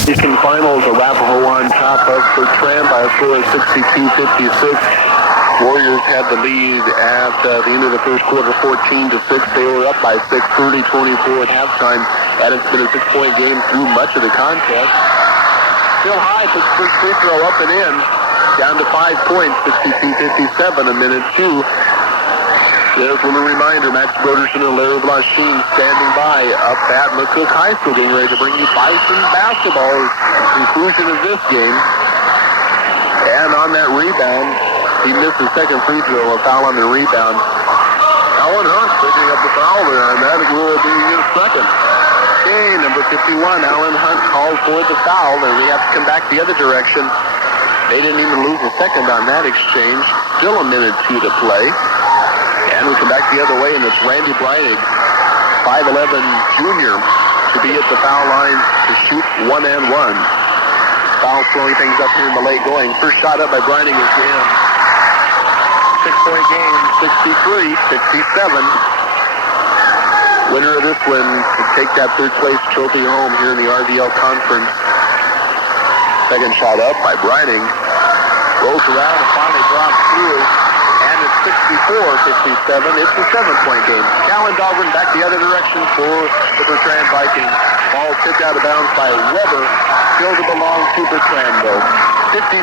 Finals, Arapahoe on top of Bertrand by a score of 62-56. Warriors had the lead at the end of the first quarter, 14-6. They were up by 6, 30-24 at halftime, and it's been a 6-point game through much of the contest. Still high, puts the first free throw up and in, down to 5 points, 62-57, a minute 2. There's a little reminder, Max Broderson and Larry Blanchine standing by up at McCook High School, getting ready to bring you Bison basketball at the conclusion of this game. And on that rebound, he missed the second free throw, a foul on the rebound. Alan Hunt picking up the foul there, and that will be his second. Okay, number 51, Alan Hunt called for the foul, and we have to come back the other direction. They didn't even lose a second on that exchange. Still a minute 2 to play. And we come back the other way, and it's Randy Breinig, 5'11 junior, to be at the foul line to shoot 1-and-1. Foul slowing things up here in the late going. First shot up by Breinig is in. 6-point game, 63-67. Winner of this one to take that third place trophy home here in the RVL conference. Second shot up by Breinig. Rolls around and finally drops through. 64-57. It's a 7-point game. Callan Dahlgren back the other direction for the Bertrand Vikings. Ball tipped out of bounds by Weber. Still to belong to Bertrand, though. 57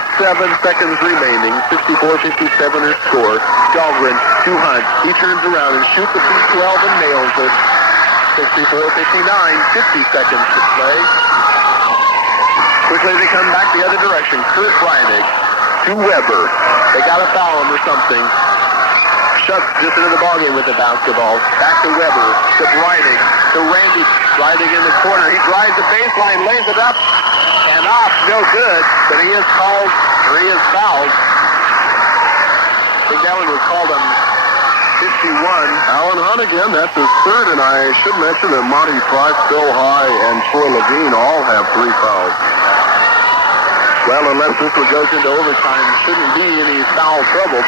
seconds remaining. 64-57 their score. Dahlgren to Hunt. He turns around and shoots the P12 and nails it. 64-59. 50 seconds to play. Quickly they come back the other direction. Kurt Breinig to Weber. They got a foul him or something. Shuts just into the ballgame with the basketball. Back to Weber, to Breinig, to Randy, driving in the corner. He drives the baseline, lays it up, and off, no good, but he is called, or he is fouled. I think that one was called on 51. Alan Hunt again, that's his third, and I should mention that Monty Price, Bill High, and Troy Levine all have 3 fouls. Well, unless this one goes into overtime, shouldn't be any foul trouble.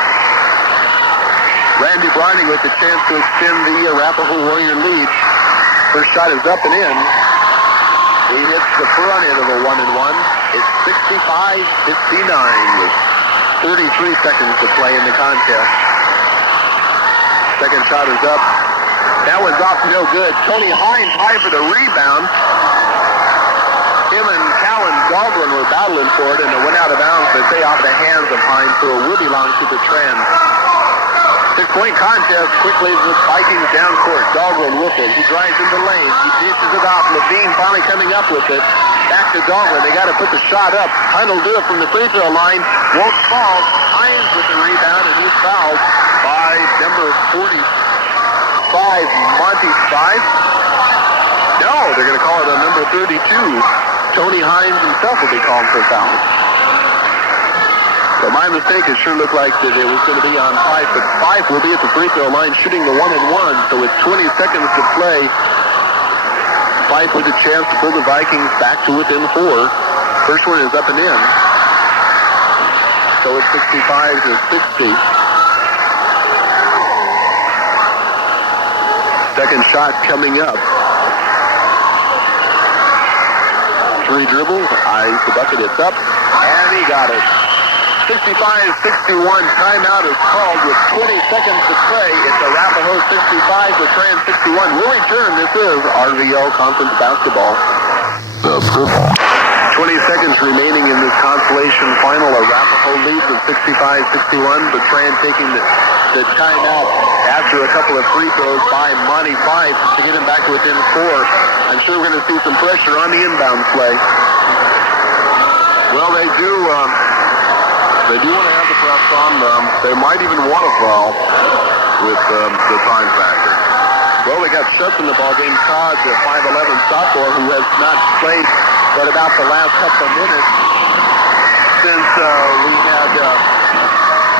Randy Breinig with the chance to extend the Arapahoe Warrior lead. First shot is up and in. He hits the front end of a 1-and-1. It's 65-59 with 33 seconds to play in the contest. Second shot is up. That one's off no good. Tony Hines high for the rebound. Him and Callan Dahlgren were battling for it, and it went out of bounds, but they off the hands of Hines, so it will belong to Bertrand. 6-point contest. Quickly the Vikings down court. Dahlgren with it. He drives into lane. He dishes it off. Levine finally coming up with it. Back to Dahlgren. They got to put the shot up. Hunt will do it from the free throw line. Won't fall. Hines with the rebound, and he's fouled by number 45, Monty Spice. No, they're going to call it on number 32. Tony Hines himself will be called for a foul. So my mistake, it sure looked like that it was going to be on Fife, but Fife will be at the free throw line shooting the 1-and-1, so with 20 seconds to play, Fife with a chance to pull the Vikings back to within 4. First one is up and in. So it's 65-60. Second shot coming up. 3 dribbles, eyes the bucket, it's up, and he got it. 65-61, timeout is called with 20 seconds to play. It's Arapahoe 65, Bertrand 61. We'll return. This is RVL Conference Basketball. 20 seconds remaining in this consolation final. Arapahoe leads with 65-61. Bertrand taking the timeout after a couple of free throws by Monty Fife to get him back to within 4. I'm sure we're going to see some pressure on the inbound play. Well, they do want to have the press on them. They might even want a foul with the time factor. Well, we got Shuts in the ballgame. Todd, the 5'11 sophomore, who has not played but about the last couple of minutes since we had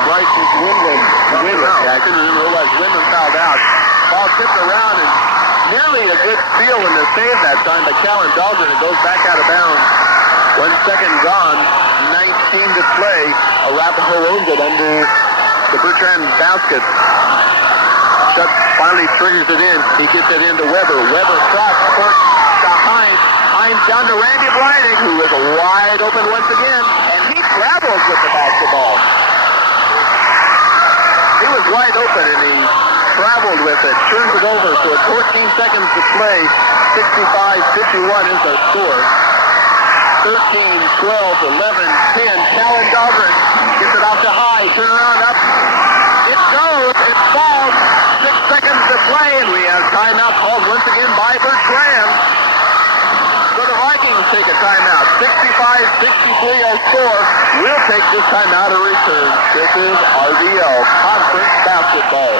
Bryce's Windland. Yeah, I couldn't realize Windland fouled out. Ball tipped around and nearly a good steal in the save that time by Callan Dahlgren. It goes back out of bounds. 1 second gone. 19 to play. Arapahoe owns it under the Bertrand basket. Shuts finally triggers it in. He gets it into Weber. Weber cross court to Hines. Hines down to Randy Breinig, who was is wide open once again, and he travels with the basketball. He was wide open, and he traveled with it, turns it over, so it's 14 seconds to play. 65-51 is our score. 13, 12, 11, 10. Callan Dahlgren gets it out to High. Turn around up. It goes. It falls. 6 seconds to play, and we have timeout called once again by Bertrand. So the Vikings take a timeout. 65-63 our score. We'll take this timeout and return. This is RVL Conference Basketball.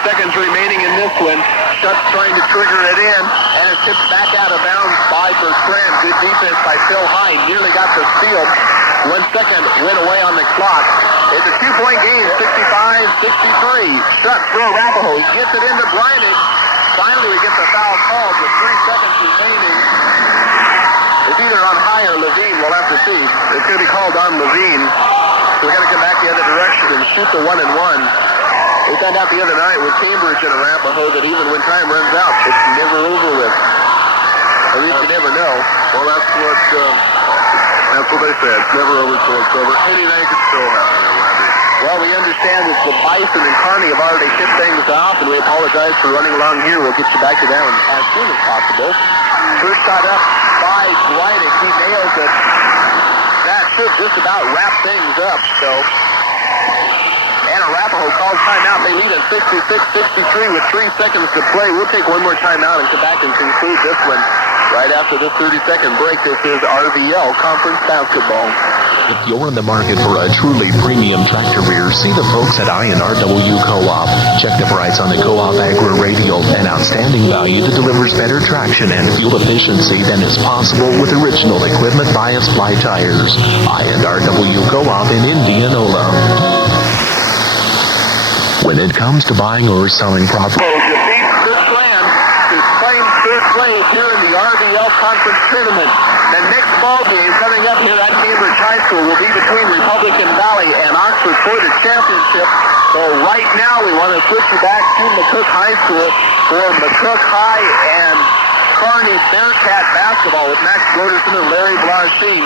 Seconds remaining in this one. Shutt's trying to trigger it in, and it tips back out of bounds by Bertrand. Good defense by Phil Hine. Nearly got the steal. 1 second went away on the clock. It's a 2-point game, 65-63. Shutt for Arapahoe. He gets it into Breinig. Finally, he gets a foul called with 3 seconds remaining. It's either on High or Levine. We'll have to see. It's going to be called on Levine. So we're going to come back the other direction and shoot the 1-and-1. We found out the other night with Cambridge and Arapahoe that even when time runs out, it's never over with. At least you never know. Well, that's what they say. It's never over till it's over. Any night could still happen, Randy. Well, we understand that the Bison and Kearney have already tipped things off, and we apologize for running along here. We'll get you back to down as soon as possible. First shot up by Breinig. He nails it. That should just about wrap things up, so... Arapahoe calls timeout. They lead at 66-63 with 3 seconds to play. We'll take one more timeout and come back and conclude this one right after this 30-second break. This is RVL Conference Basketball. If you're in the market for a truly premium tractor rear, see the folks at I&RW Co-op. Check the price on the Co-op Agri Radial, an outstanding value that delivers better traction and fuel efficiency than is possible with original equipment bias fly tires. I&RW Co-op in Indianola. When it comes to buying or selling property, defeats Bertrand to claim third place here in the RVL Conference Tournament. The next ball game coming up here at Cambridge High School will be between Republican Valley and Oxford for the championship. So right now we want to switch you back to McCook High School for McCook High and Kearney Bearcat basketball with Max Broderson and Larry Blanchie.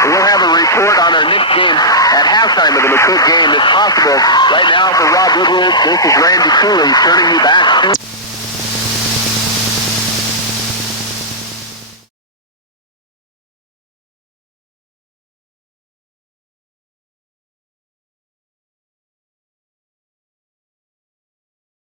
We'll have a report on our next game at halftime of the McCook game. It's possible right now for Rob Woodward. This is Randy Cooley turning you back to...